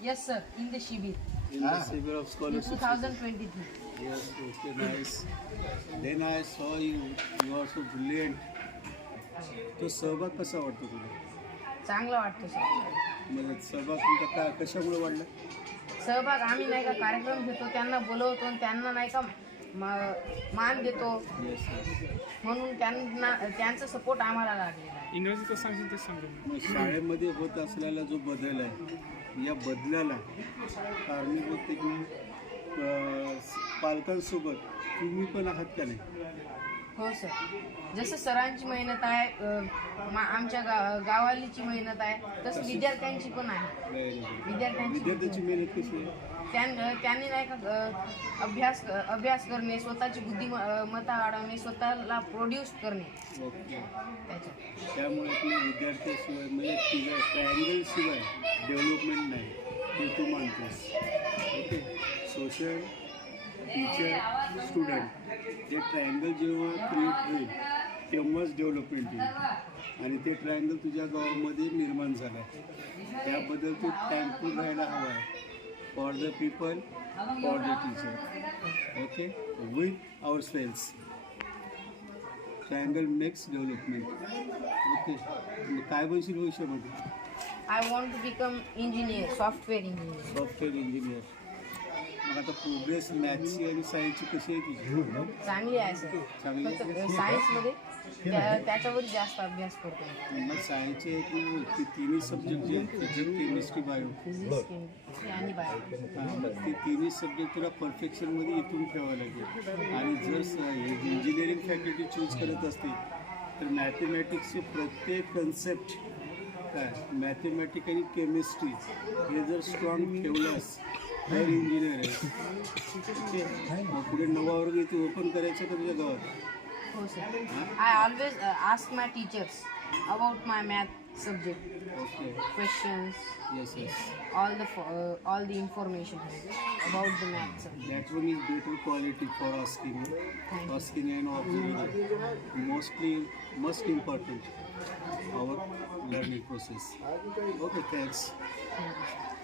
Yes, sir. In the Shibir. In the Shibir of In scholarship. 2023. Yes, okay, nice. Then I saw you. You are so brilliant. तो सहभाग कसा वाटतो तुला? चांगलं वाटतं sir. म्हणजे सहभाग तुमचा का कशामुळे वाढला? सहभाग आम्ही नाही का कार्यक्रम घेतो, त्यांना बोलवतो आणि त्यांना नाही का मान देतो. Yes, yes. म्हणून त्यांचा सपोर्ट आम्हाला लागलेला आहे. इंग्रजीचं सांगशील ते सांगेल. मग शाळेमध्ये होत असलेला जो बदल आहे, या बदलाला कारणीभूत ते की पालकांसोबत तुम्ही पण आहात का नाही? हो सर. जसं सरांची मेहनत आहे, आमच्या गावालीची मेहनत आहे, तसं विद्यार्थ्यांची पण आहे. विद्यार्थ्याची मेहनत कशी आहे? त्यांनी नाही का अभ्यास करणे, स्वतःची बुद्धिमत्ता वाढवणे, स्वतःला प्रोड्यूस करणे. ओके. त्याच्यात त्यामुळे तुम्ही विद्यार्थ्याशिवाय म्हणजे तिला ट्रायंगलशिवाय डेव्हलपमेंट नाही हे तू मानतोस. ओके. सोशल टीचर स्टुडंट हे ट्रायंगल जेव्हा क्रिएट होईल तेव्हाच डेव्हलपमेंट होईल आणि ते ट्रायंगल तुझ्या गावामध्ये निर्माण झालं आहे. त्याबद्दल तू थँकफुल राहायला हवा आहे. For the people, for the teacher. Okay. With our sales triangle makes development. Okay. मग काय बनशील भविष्यामध्ये? I want to become engineer, software engineer. Software engineer. मग आता प्रोग्रेस मॅथ्सची आणि सायन्सची कशी आहे तुझी? चांगली आहे सर. चांगली फक्त आहे. सायन्समध्ये त्याच्यावर जास्त अभ्यास करतो. मग सायन्सचे एक ते तिन्ही सब्जेक्ट जे physics, chemistry, bio, physics, chemistry आणि बायो. ते तिन्ही सब्जेक्ट तुला परफेक्शनमध्ये इथून ठेवावं लागेल. आणि जर इंजिनिअरिंग फॅकल्टी चूज करत असतील तर मॅथमॅटिक्सचे प्रत्येक कन्सेप्ट काय मॅथमॅटिक आणि केमिस्ट्री हे जर स्ट्रॉंग ठेवलंस तर इंजिनियर आहे. ओके. मग पुढे नवा वर्ग इथे ओपन करायचं का तुझ्या गावात? हो sir. I always ask my teachers about my math subject, okay. Questions, yes yes. all the information about the math subject. That one is better quality for asking and observing. Mostly, most important, our learning process. Okay, thanks. Thank you.